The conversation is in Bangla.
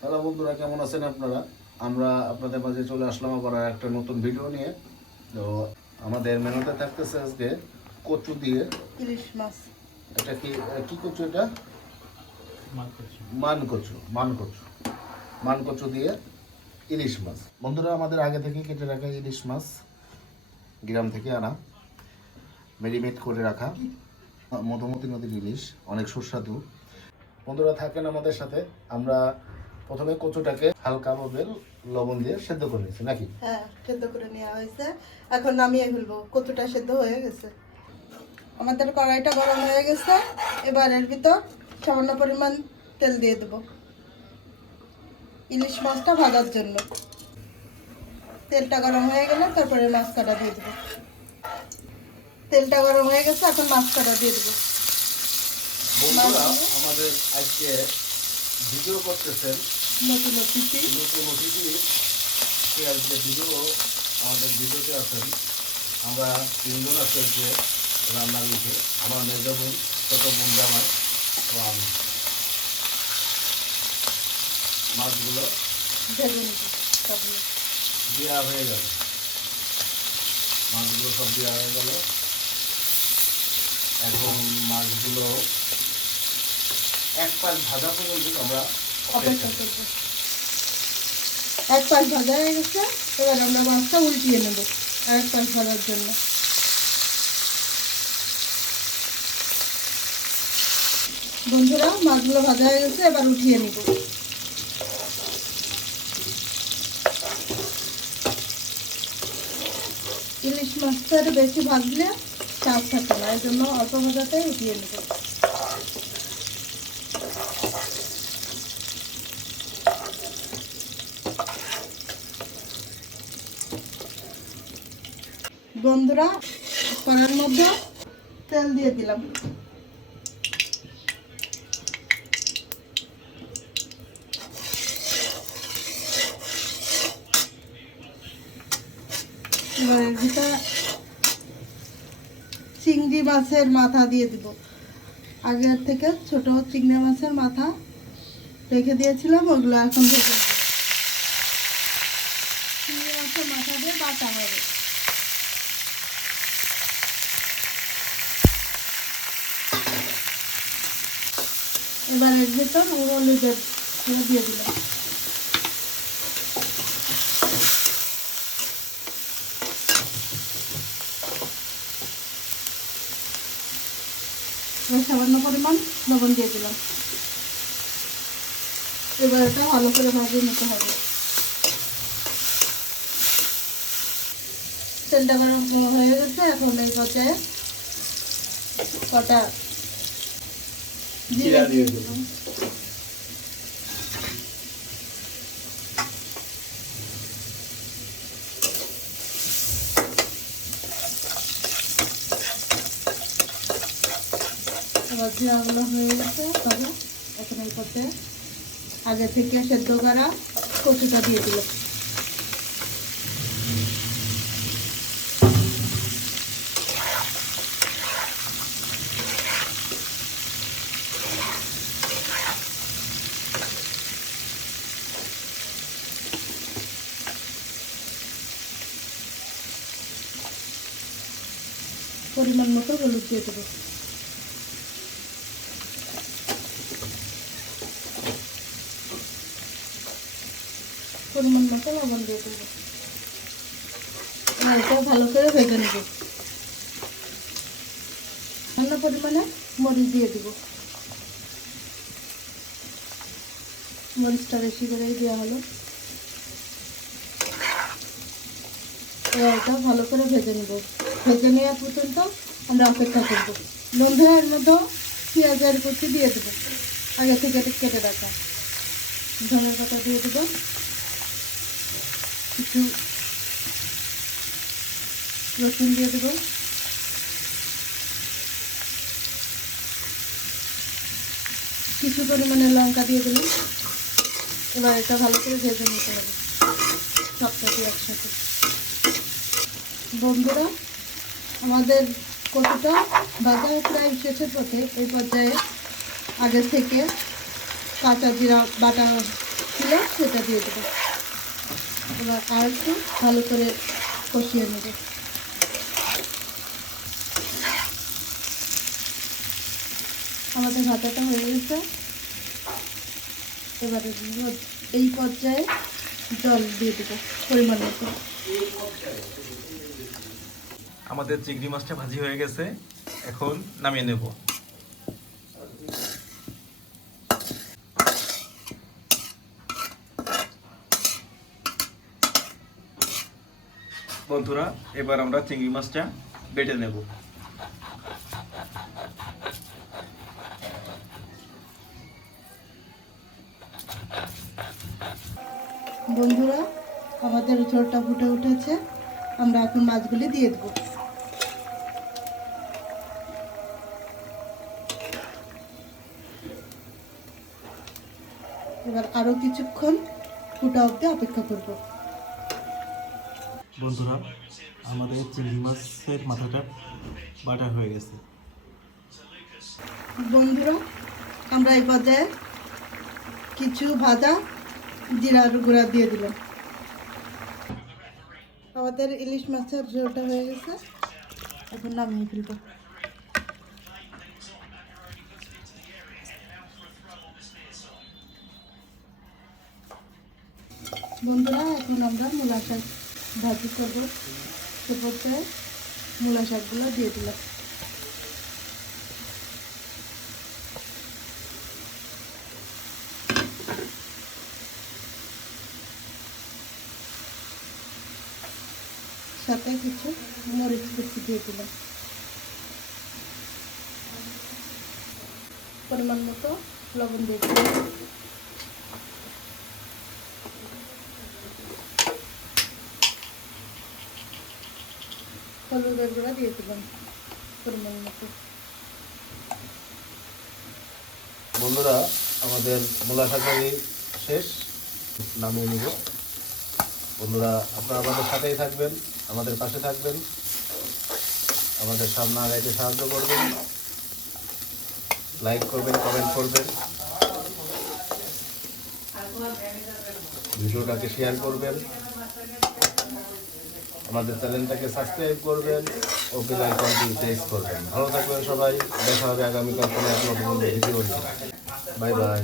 হ্যালো বন্ধুরা, কেমন আছেন আপনারা? আমরা আপনাদের মাঝে চলে আসলাম আবার একটা নতুন ভিডিও নিয়ে। তো আমাদের মেনুতে থাকতেছে আজকে কচু দিয়ে ইলিশ মাছ। এটা কি কচু? এটা মান কচু দিয়ে ইলিশ মাছ। বন্ধুরা, আমাদের আগে থেকে কেটে রাখা ইলিশ মাছ, গ্রাম থেকে আনা, মেরিনেট করে রাখা মধুমতি নদীর ইলিশ, অনেক সুস্বাদু। বন্ধুরা থাকেন আমাদের সাথে। আমরা প্রথমে কচুটাকে হালকাভাবে লবণ দিয়ে সেদ্ধ করে নিয়েছি নাকি? হ্যাঁ, সেদ্ধ করে নেওয়া হয়েছে। এখন নামিয়ে ফেলবো। কচুটা সেদ্ধ হয়ে গেছে। আমাদের কড়াইটা গরম হয়ে গেছে। এবার এর ভিতর সামান্য পরিমাণ তেল দিয়ে দেবো ইলিশ মাছটা ভাজার জন্য। তেলটা গরম হয়ে গেলে তারপরে মাছ কাটা দিয়ে দেবো। তেলটা গরম হয়ে গেছে, এখন মাছ কাটা দিয়ে দেবো। বন্ধুরা, আমাদের আজকে ভিডিও করতেছেন নতুন অতিথি। সে আজকে আমাদের ভিডিওতে আছেন। আমরা তিনজন আছি আজকে রান্নার উঠে, আমার মেজ বোন, ছোট বোন, জামাই ও আমি। মাছগুলো দেওয়া হয়ে গেল, মাছগুলো সব দেওয়া হয়ে গেল। এখন মাছগুলো এক পাশ ভাজা পর্যন্ত আমরা অপেক্ষা করবো। এক পাশ ভাজা হয়ে গেছে, এবার আমরা মাছটা উল্টিয়ে নেবো আর এক পাশ ভাজার জন্য। বন্ধুরা, মাছগুলো ভাজা হয়ে গেছে, এবার উঠিয়ে নিব। ইলিশ মাছটা বেশি ভাজলে স্বাদ থাকে না, এই জন্য অল্প ভাজাতে উঠিয়ে নেব। বন্ধুরা, কড়াইয়ের মধ্যে তেল দিয়ে দিলাম। এবার এর ভিতরে চিংড়ি মাছের মাথা দিয়ে দিব। আগের থেকে ছোট চিংড়ি মাছের মাথা রেখে দিয়েছিলাম, ওগুলো এখন ভেজে নেব। চিংড়ি মাছের মাথা দিয়ে বাটা হবে। এবার এর ভিতর হলুদের দিয়ে দিলাম। সামান্য পরিমাণ লবণ দিয়ে দিলাম। এবার এটা ভালো করে ভাজিয়ে নিতে হবে। তেলটা গরম হয়ে গেছে, এখন এই পর্যায়ে কটা জিরা দিয়ে দিলাম। এবার জিরাগুলো হয়ে গেছে, তবে এখন এই পর্যায়ে আগে থেকে সেদ্ধ করা কচুটা দিয়ে দিল। পরিমাণ মতো হলুদ দিয়ে দেবো। পরিমাণ মতো লবণ দিয়ে দেবো। এবার এটা ভালো করে ভেজে নেব। সামান্য পরিমাণে মরিচ দিয়ে দিব। মরিচটা বেশি করেই দেওয়া হলো। এবার এটা ভালো করে ভেজে নেব। ভেজে নেওয়া পর্যন্ত আমরা অপেক্ষা করবো। বন্ধুরা, এর মধ্যে পেঁয়াজের কুচি দিয়ে দেবো, আগে থেকে কেটে রাখা। ধনের পাতা দিয়ে দেবো, কিছু রসুন দিয়ে দেবো, কিছু পরিমাণে লঙ্কা দিয়ে দিলাম। এবার এটা ভালো করে ভেজে নিতে হবে সবটাকে একসাথে। বন্ধুরা, আমাদের কচুটা ভাজা প্রায় শেষের পথে। এই পর্যায়ে আগে থেকে কাঁচা জিরা বাটা ছিল, এটা দিয়ে দেবো। এবার আর একটু ভালো করে কষিয়ে নেব। আমাদের ভাজাটা হয়ে গেছে। এবারে এই পর্যায়ে জল দিয়ে দেবো পরিমাণ মতো। আমাদের চিংড়ি মাছটা ভাজি হয়ে গেছে, এখন নামিয়ে নেব। বন্ধুরা, এবার আমরা চিংড়ি মাছটা বেটে নেব। বন্ধুরা, আমাদের ঝোলটা ফুটে উঠেছে। আমরা এখন মাছগুলি দিয়ে দেবো। এবার আরো কিছুক্ষণ ফুটা অবধি অপেক্ষা করব। বন্ধুরা, আমাদের চিংড়ি মাছের মাথাটা বাটা হয়ে গেছে। বন্ধুরা, আমরা এই পর্যায়ে কিছু ভাজা জিরার গুঁড়া দিয়ে দিলাম। আমাদের ইলিশ মাছের ঝোলটা হয়ে গেছে, এখন নামিয়ে ফেলবো। বন্ধুরা, এখন আমরা মূলা শাক ভাজি করবো। সে পর্যায়ে মূলা শাকগুলো দিয়ে দিলাম। সাথে কিছু মরিচ কুচি দিয়ে দিলাম। পরিমাণ মতো লবণ দিয়ে দিলাম। হলুদের গুঁড়া দিয়ে দিলাম পরিমাণ মতো। বন্ধুরা, আমাদের মূলা শাকারি শেষ, নামিয়ে নিব। বন্ধুরা, আপনারা আমাদের সাথেই থাকবেন, আমাদের পাশে থাকবেন, আমাদের সামনে আগাইতে সাহায্য করবেন, লাইক করবেন, কমেন্ট করবেন, ভিডিওটাকে শেয়ার করবেন, আমাদের চ্যানেলটাকে সাবস্ক্রাইব করবেন, ও বেল আইকনটি প্রেস করবেন। ভালো থাকবেন সবাই, দেখা হবে আগামীকাল কোনো এক নতুন ভিডিও নিয়ে। Bye bye.